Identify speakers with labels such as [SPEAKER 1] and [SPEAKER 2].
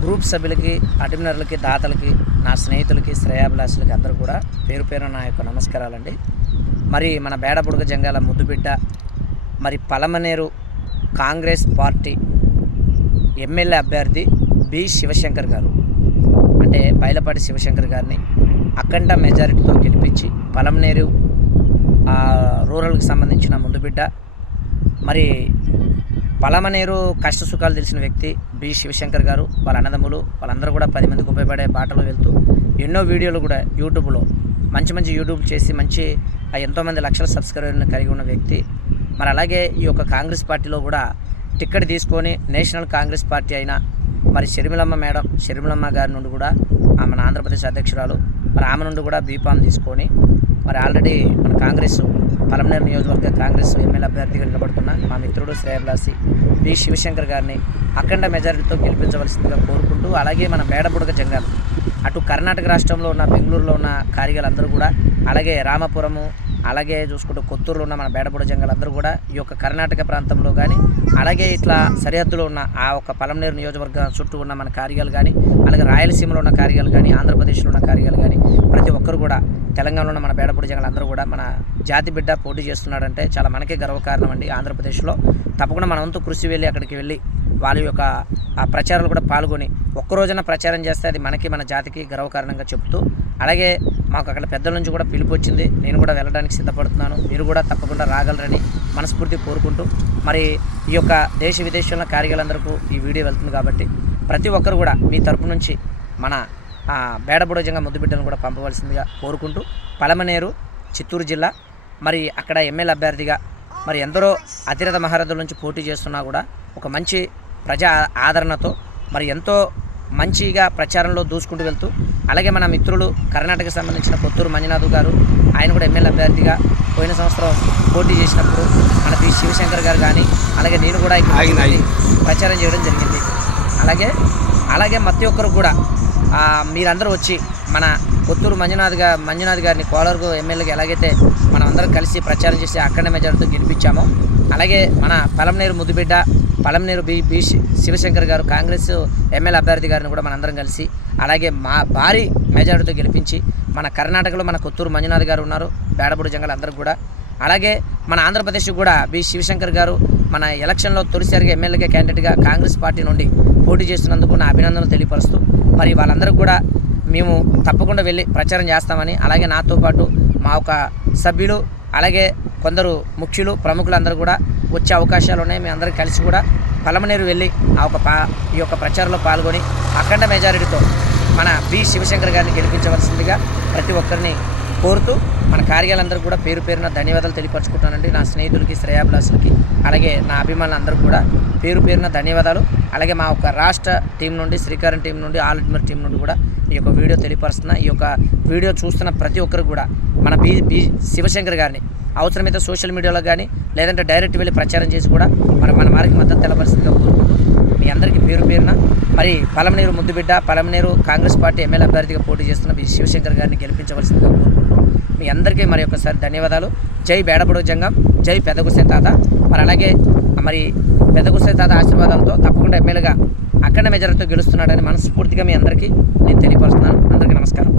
[SPEAKER 1] Group సభ్యులకి అటెమినర్లకి దాతలకి నా స్నేహితులకి శ్రేయాభిలాషులకి అందరూ కూడా పేరు పేరు నా యొక్క నమస్కారాలండి. మరి మన బేడపుడుగ జంగాల ముద్దుబిడ్డ మరి పలమనేరు కాంగ్రెస్ పార్టీ ఎమ్మెల్యే అభ్యర్థి బి శివశంకర్ గారు. అంటే బయలపాటి శివశంకర్ గారిని అఖండ మెజారిటీతో గెలిపించి పలమనేరు ఆ, రూరల్కి సంబంధించిన ముందుబిడ్డ మరి పలమనేరు కష్ట సుఖాలు తెలిసిన వ్యక్తి బి. శివశంకర్ గారు వాళ్ళ అన్నదమ్ములు వాళ్ళందరూ కూడా పది మందికి ఉపయోగపడే బాటలో వెళ్తూ ఎన్నో వీడియోలు కూడా యూట్యూబ్లో మంచి మంచి యూట్యూబ్ చేసి మంచి ఎంతోమంది లక్షల సబ్స్క్రైబర్లను కలిగి ఉన్న వ్యక్తి. మరి అలాగే ఈ యొక్క కాంగ్రెస్ పార్టీలో కూడా టిక్కెట్ తీసుకొని నేషనల్ కాంగ్రెస్ పార్టీ అయిన మరి షర్మిలమ్మ మేడం షర్మిలమ్మ గారి నుండి కూడా ఆమె ఆంధ్రప్రదేశ్ అధ్యక్షురాలు మరి ఆమె నుండి కూడా బీఫామ్ తీసుకొని మరి ఆల్రెడీ మన కాంగ్రెస్ పలమనేరు నియోజకవర్గ కాంగ్రెస్ ఎమ్మెల్యే అభ్యర్థిగా నిలబడుతున్న మా మిత్రుడు శ్రేయబ్లాసి బి శివశంకర్ గారిని అఖండ మెజారిటీతో గెలిపించవలసిందిగా కోరుకుంటూ అలాగే మన బేడబుడక జంగాలు. అటు కర్ణాటక రాష్ట్రంలో ఉన్న బెంగళూరులో ఉన్న కార్యగాలందరూ కూడా అలాగే రామపురము అలాగే చూసుకుంటూ కొత్తూరులో ఉన్న మన బేడబుడ జంగలందరూ కూడా ఈ యొక్క కర్ణాటక ప్రాంతంలో కానీ అలాగే ఇట్లా సరిహద్దులో ఉన్న ఆ ఒక పలమనేరు నియోజకవర్గం చుట్టూ ఉన్న మన కార్యాలు కానీ అలాగే రాయలసీమలో ఉన్న కార్యాలు కానీ ఆంధ్రప్రదేశ్లో ఉన్న కార్యాలు కూడా తెలంగాణలో ఉన్న మన బేడపూడి జంగలందరూ కూడా మన జాతి బిడ్డ పోటీ చేస్తున్నాడంటే చాలా మనకే గర్వకారణం అండి ఆంధ్రప్రదేశ్లో. తప్పకుండా మనవంతు కృషి వెళ్ళి అక్కడికి వెళ్ళి వాళ్ళ యొక్క ఆ ప్రచారాలు కూడా పాల్గొని ఒక్క రోజున ప్రచారం చేస్తే అది మనకి మన జాతికి గర్వకారణంగా చెప్తూ అలాగే మాకు అక్కడ పెద్దల నుంచి కూడా పిలుపు వచ్చింది. నేను కూడా వెళ్ళడానికి సిద్ధపడుతున్నాను. మీరు కూడా తప్పకుండా రాగలరని మనస్ఫూర్తి కోరుకుంటూ మరి ఈ యొక్క దేశ విదేశాల కార్యాలందరికీ ఈ వీడియో వెళ్తుంది కాబట్టి ప్రతి ఒక్కరు కూడా మీ తరపు నుంచి మన బేడబుడజంగా ముద్దుబిడ్డను కూడా పంపవలసిందిగా కోరుకుంటూ పలమనేరు చిత్తూరు జిల్లా మరి అక్కడ ఎమ్మెల్యే అభ్యర్థిగా మరి ఎందరో అతిరథ మహారథుల నుంచి పోటీ చేస్తున్నా కూడా ఒక మంచి ప్రజా ఆదరణతో మరి ఎంతో మంచిగా ప్రచారంలో దూసుకుంటూ వెళ్తూ అలాగే మన మిత్రులు కర్ణాటకకు సంబంధించిన కొత్తూరు మంజునాథ్ గారు ఆయన కూడా ఎమ్మెల్యే అభ్యర్థిగా పోయిన సంవత్సరం పోటీ చేసినప్పుడు మన పి శివశంకర్ గారు కానీ అలాగే నేను కూడా ఇక్కడ. ప్రచారం చేయడం జరిగింది అలాగే అలాగే ప్రతి ఒక్కరు కూడా మీరందరూ వచ్చి మన కొత్తూరు మంజునాథ్ గారు మంజునాథ్ గారిని కోలర్గు ఎమ్మెల్యేగా ఎలాగైతే మనం అందరం కలిసి ప్రచారం చేసి అక్కడ మెజార్టీతో గెలిపించామో అలాగే మన పలంనేరు ముద్దుబిడ్డ పలంనేరు బి బి శివశంకర్ గారు కాంగ్రెస్ ఎమ్మెల్యే అభ్యర్థి గారిని కూడా మనందరం కలిసి అలాగే మా భారీ మెజారిటీతో గెలిపించి మన కర్ణాటకలో మన కొత్తూరు మంజునాథ్ గారు ఉన్నారు బేడబుడి జంగల్ అందరూ కూడా. అలాగే మన ఆంధ్రప్రదేశ్ కూడా బి శివశంకర్ గారు మన ఎలక్షన్లో తొలిసారిగా ఎమ్మెల్యేగా క్యాండిడేట్గా కాంగ్రెస్ పార్టీ నుండి పోటీ చేస్తున్నందుకు నా అభినందనలు తెలియపరుస్తూ మరి వాళ్ళందరికీ కూడా మేము తప్పకుండా వెళ్ళి ప్రచారం చేస్తామని అలాగే నాతో పాటు మా ఒక సభ్యులు అలాగే కొందరు ముఖ్యులు ప్రముఖులందరూ కూడా వచ్చే అవకాశాలు ఉన్నాయి. మేము అందరం కలిసి కూడా పలమనేరు వెళ్ళి ఆ ఒక పా ఈ యొక్క ప్రచారంలో పాల్గొని అఖండ మెజారిటీతో మన బి శివశంకర్ గారిని గెలిపించవలసిందిగా ప్రతి ఒక్కరిని కోరుతూ మన కార్యాలందరూ కూడా పేరు పేరున ధన్యవాదాలు తెలియపరచుకుంటానండి నా స్నేహితులకి శ్రేయాభిలాసులకి అలాగే నా అభిమానులందరికీ కూడా పేరు పేరున ధన్యవాదాలు. అలాగే మా యొక్క రాష్ట్ర టీం నుండి శ్రీకారం టీం నుండి ఆల్ అడ్మర్ టీం నుండి కూడా ఈ యొక్క వీడియో తెలియపరుస్తున్న. ఈ యొక్క వీడియో చూస్తున్న ప్రతి ఒక్కరు కూడా మన బి బి శివశంకర్ గారిని అవసరమైతే సోషల్ మీడియాలో కానీ లేదంటే డైరెక్ట్ వెళ్ళి ప్రచారం చేసి కూడా మన మన వారికి మద్దతు తెలపరిస్తుందిగా కోరుకుంటూ మీ అందరికీ పేరు పేరున మరి పలమనేరు ముద్దుబిడ్డ పలమనేరు కాంగ్రెస్ పార్టీ ఎమ్మెల్యే అభ్యర్థిగా పోటీ చేస్తున్న మీ శివశంకర్ గారిని గెలిపించవలసిందిగా కోరుకుంటున్నాం. మీ అందరికీ మరి ఒకసారి ధన్యవాదాలు. జై బేడపడు జంగం జై పెదగుసే తాత. మరి అలాగే మరి పెదగుసే తాత ఆశీర్వాదాలతో తప్పకుండా ఎమ్మెల్యేగా అఖండ మెజారిటీతో గెలుస్తున్నాడని మనస్ఫూర్తిగా మీ అందరికీ నేను తెలియపరుస్తున్నాను. అందరికీ నమస్కారం.